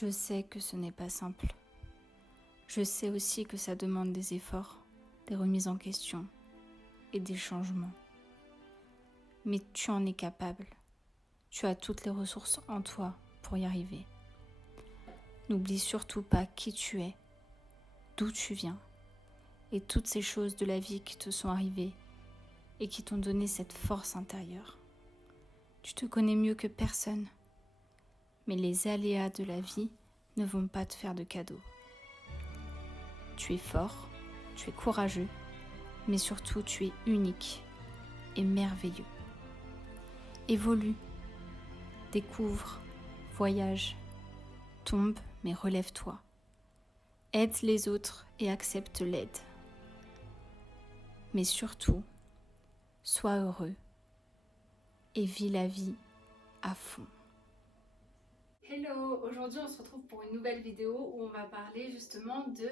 Je sais que ce n'est pas simple. Je sais aussi que ça demande des efforts, des remises en question et des changements. Mais tu en es capable. Tu as toutes les ressources en toi pour y arriver. N'oublie surtout pas qui tu es, d'où tu viens et toutes ces choses de la vie qui te sont arrivées et qui t'ont donné cette force intérieure. Tu te connais mieux que personne, mais les aléas de la vie ne vont pas te faire de cadeaux. Tu es fort, tu es courageux, mais surtout tu es unique et merveilleux. Évolue, découvre, voyage, tombe mais relève-toi. Aide les autres et accepte l'aide. Mais surtout, sois heureux et vis la vie à fond. Hello, aujourd'hui on se retrouve pour une nouvelle vidéo où on va parler justement de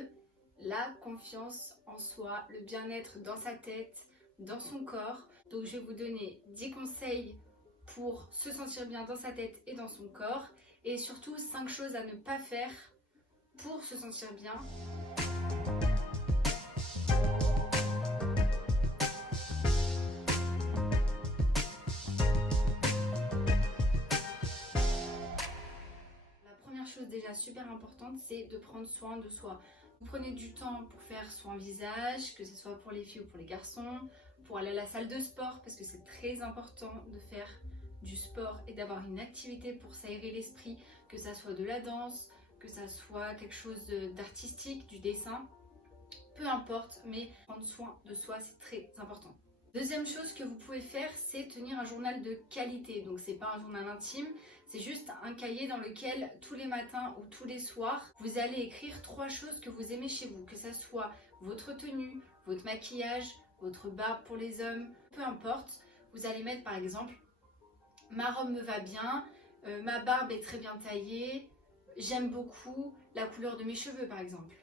la confiance en soi, le bien-être dans sa tête, dans son corps. Donc je vais vous donner 10 conseils pour se sentir bien dans sa tête et dans son corps et surtout 5 choses à ne pas faire pour se sentir bien. Déjà super importante, c'est de prendre soin de soi. Vous prenez du temps pour faire soin visage, que ce soit pour les filles ou pour les garçons, pour aller à la salle de sport, parce que c'est très important de faire du sport et d'avoir une activité pour s'aérer l'esprit, que ça soit de la danse, que ça soit quelque chose d'artistique, du dessin, peu importe, mais prendre soin de soi, c'est très important. Deuxième chose que vous pouvez faire, c'est tenir un journal de qualité. Donc c'est pas un journal intime, c'est juste un cahier dans lequel tous les matins ou tous les soirs, vous allez écrire 3 choses que vous aimez chez vous, que ça soit votre tenue, votre maquillage, votre barbe pour les hommes, peu importe. Vous allez mettre par exemple, ma robe me va bien, ma barbe est très bien taillée, j'aime beaucoup la couleur de mes cheveux par exemple.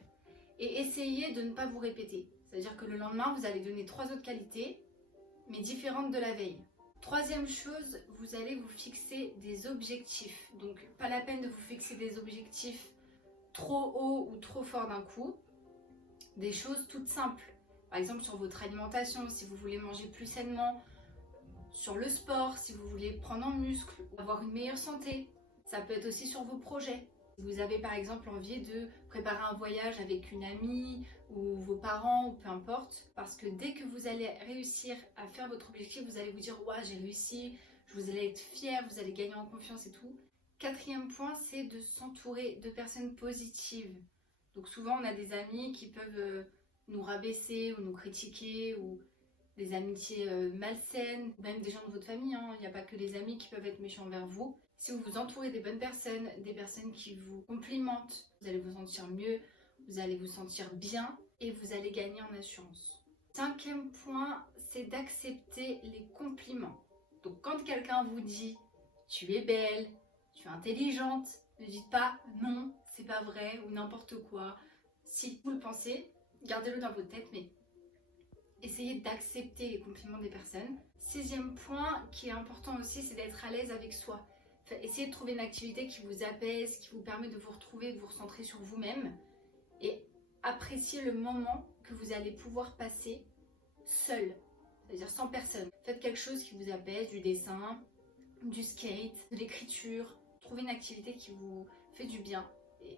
Et essayez de ne pas vous répéter. C'est-à-dire que le lendemain, vous allez donner 3 autres qualités, mais différentes de la veille. Troisième chose, vous allez vous fixer des objectifs. Donc, pas la peine de vous fixer des objectifs trop hauts ou trop forts d'un coup. Des choses toutes simples. Par exemple, sur votre alimentation, si vous voulez manger plus sainement. Sur le sport, si vous voulez prendre en muscle, avoir une meilleure santé. Ça peut être aussi sur vos projets. Si vous avez par exemple envie de préparer un voyage avec une amie ou vos parents ou peu importe, parce que dès que vous allez réussir à faire votre objectif, vous allez vous dire « ouais, j'ai réussi », vous allez être fier, vous allez gagner en confiance et tout. Quatrième point, c'est de s'entourer de personnes positives. Donc souvent on a des amis qui peuvent nous rabaisser ou nous critiquer ou des amitiés malsaines, même des gens de votre famille, hein. Il n'y a pas que les amis qui peuvent être méchants envers vous. Si vous vous entourez des bonnes personnes, des personnes qui vous complimentent, vous allez vous sentir mieux, vous allez vous sentir bien et vous allez gagner en assurance. Cinquième point, c'est d'accepter les compliments. Donc quand quelqu'un vous dit « tu es belle »,« tu es intelligente », ne dites pas « non, c'est pas vrai » ou n'importe quoi. Si vous le pensez, gardez-le dans votre tête, mais essayez d'accepter les compliments des personnes. Sixième point qui est important aussi, c'est d'être à l'aise avec soi. Essayez de trouver une activité qui vous apaise, qui vous permet de vous retrouver, de vous recentrer sur vous-même et appréciez le moment que vous allez pouvoir passer seul, c'est-à-dire sans personne. Faites quelque chose qui vous apaise, du dessin, du skate, de l'écriture. Trouvez une activité qui vous fait du bien et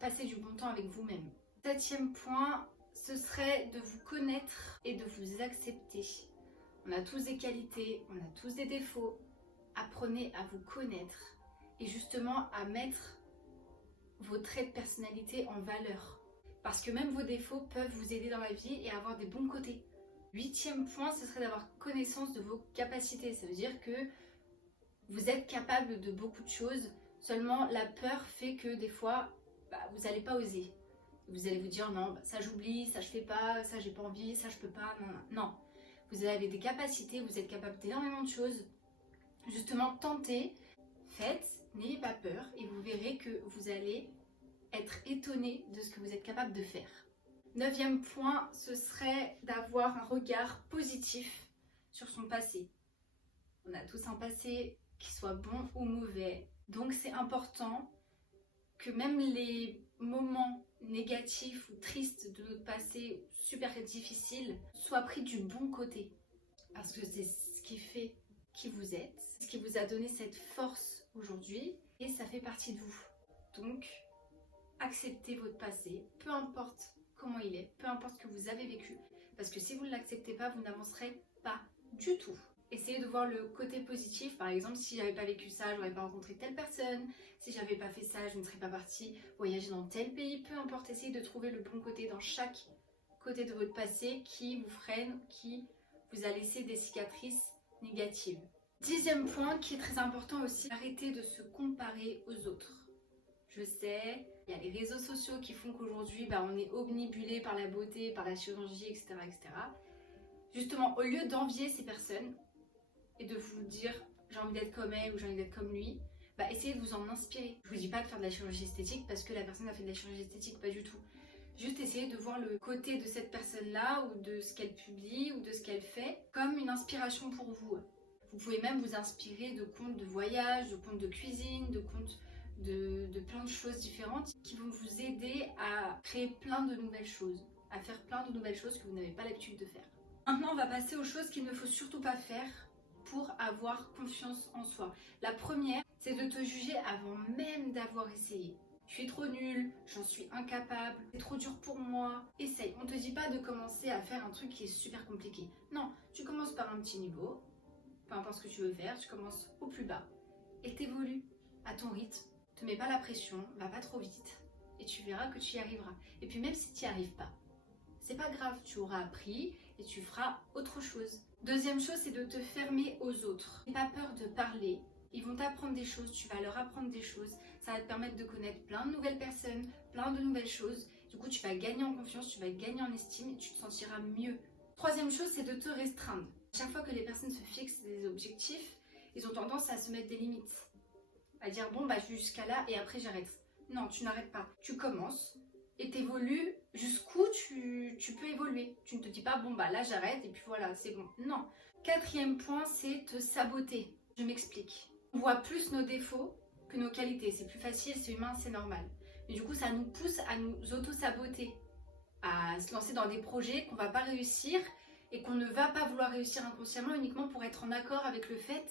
passez du bon temps avec vous-même. Septième point, ce serait de vous connaître et de vous accepter. On a tous des qualités, on a tous des défauts. Apprenez à vous connaître et justement à mettre vos traits de personnalité en valeur. Parce que même vos défauts peuvent vous aider dans la vie et avoir des bons côtés. Huitième point, ce serait d'avoir connaissance de vos capacités. Ça veut dire que vous êtes capable de beaucoup de choses. Seulement la peur fait que des fois, vous n'allez pas oser. Vous allez vous dire non, ça j'oublie, ça je fais pas, ça j'ai pas envie, ça je peux pas, non. Vous avez des capacités, vous êtes capable d'énormément de choses. Justement, tentez, faites, n'ayez pas peur et vous verrez que vous allez être étonné de ce que vous êtes capable de faire. Neuvième point, ce serait d'avoir un regard positif sur son passé. On a tous un passé qui soit bon ou mauvais, donc c'est important que même les moments négatifs ou tristes de notre passé, super difficiles, soient pris du bon côté. Parce que c'est ce qui fait qui vous êtes, ce qui vous a donné cette force aujourd'hui, et ça fait partie de vous. Donc, acceptez votre passé, peu importe comment il est, peu importe ce que vous avez vécu, parce que si vous ne l'acceptez pas, vous n'avancerez pas du tout. Essayez de voir le côté positif. Par exemple, si j'avais pas vécu ça, j'aurais pas rencontré telle personne. Si j'avais pas fait ça, je ne serais pas partie voyager dans tel pays. Peu importe, essayez de trouver le bon côté dans chaque côté de votre passé qui vous freine, qui vous a laissé des cicatrices négatives. 10e point qui est très important aussi, arrêtez de se comparer aux autres. Je sais, il y a les réseaux sociaux qui font qu'aujourd'hui, on est omnibulé par la beauté, par la chirurgie, etc., etc. Justement, au lieu d'envier ces personnes, et de vous dire j'ai envie d'être comme elle ou j'ai envie d'être comme lui, essayez de vous en inspirer. Je vous dis pas de faire de la chirurgie esthétique parce que la personne a fait de la chirurgie esthétique, pas du tout. Juste essayez de voir le côté de cette personne-là ou de ce qu'elle publie ou de ce qu'elle fait comme une inspiration pour vous. Vous pouvez même vous inspirer de comptes de voyage, de comptes de cuisine, de comptes de plein de choses différentes qui vont vous aider à créer plein de nouvelles choses, à faire plein de nouvelles choses que vous n'avez pas l'habitude de faire. Maintenant, on va passer aux choses qu'il ne faut surtout pas faire pour avoir confiance en soi. La première, c'est de te juger avant même d'avoir essayé. Je suis trop nulle, j'en suis incapable, c'est trop dur pour moi. Essaye. On te dit pas de commencer à faire un truc qui est super compliqué. Non, tu commences par un petit niveau, peu importe ce que tu veux faire, tu commences au plus bas et t'évolues à ton rythme. Te mets pas la pression, va pas trop vite et tu verras que tu y arriveras. Et puis même si tu n'y arrives pas, c'est pas grave, tu auras appris et tu feras autre chose. Deuxième chose, c'est de te fermer aux autres. N'aie pas peur de parler. Ils vont t'apprendre des choses, tu vas leur apprendre des choses. Ça va te permettre de connaître plein de nouvelles personnes, plein de nouvelles choses. Du coup, tu vas gagner en confiance, tu vas gagner en estime et tu te sentiras mieux. Troisième chose, c'est de te restreindre. Chaque fois que les personnes se fixent des objectifs, ils ont tendance à se mettre des limites. À dire, bon, jusqu'à là et après j'arrête. Non, tu n'arrêtes pas. Tu commences et t'évolues jusqu'où tu peux évoluer. Tu ne te dis pas, là j'arrête et puis voilà, c'est bon. Non. 4e point, c'est te saboter. Je m'explique. On voit plus nos défauts que nos qualités. C'est plus facile, c'est humain, c'est normal. Mais du coup, ça nous pousse à nous auto-saboter, à se lancer dans des projets qu'on va pas réussir et qu'on ne va pas vouloir réussir inconsciemment uniquement pour être en accord avec le fait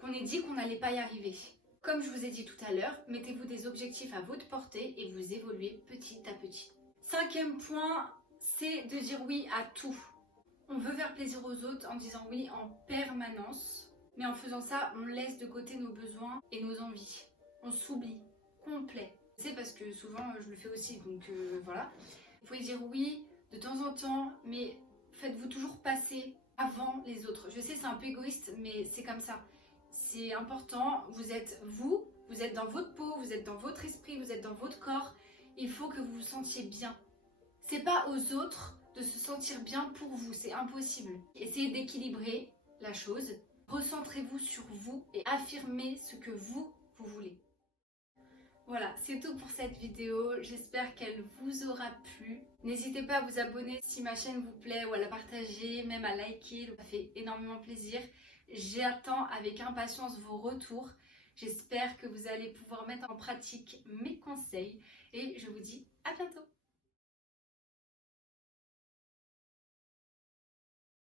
qu'on ait dit qu'on n'allait pas y arriver. Comme je vous ai dit tout à l'heure, mettez-vous des objectifs à votre portée et vous évoluez petit à petit. 5e point, c'est de dire oui à tout. On veut faire plaisir aux autres en disant oui en permanence, mais en faisant ça, on laisse de côté nos besoins et nos envies. On s'oublie complet. C'est parce que souvent je le fais aussi, donc voilà. Vous pouvez dire oui de temps en temps, mais faites-vous toujours passer avant les autres. Je sais, c'est un peu égoïste, mais c'est comme ça. C'est important, vous êtes dans votre peau, vous êtes dans votre esprit, vous êtes dans votre corps. Il faut que vous vous sentiez bien. C'est pas aux autres de se sentir bien pour vous, c'est impossible. Essayez d'équilibrer la chose. Recentrez-vous sur vous et affirmez ce que vous voulez. Voilà, c'est tout pour cette vidéo. J'espère qu'elle vous aura plu. N'hésitez pas à vous abonner si ma chaîne vous plaît ou à la partager, même à liker. Ça fait énormément plaisir. J'attends avec impatience vos retours. J'espère que vous allez pouvoir mettre en pratique mes conseils et je vous dis à bientôt.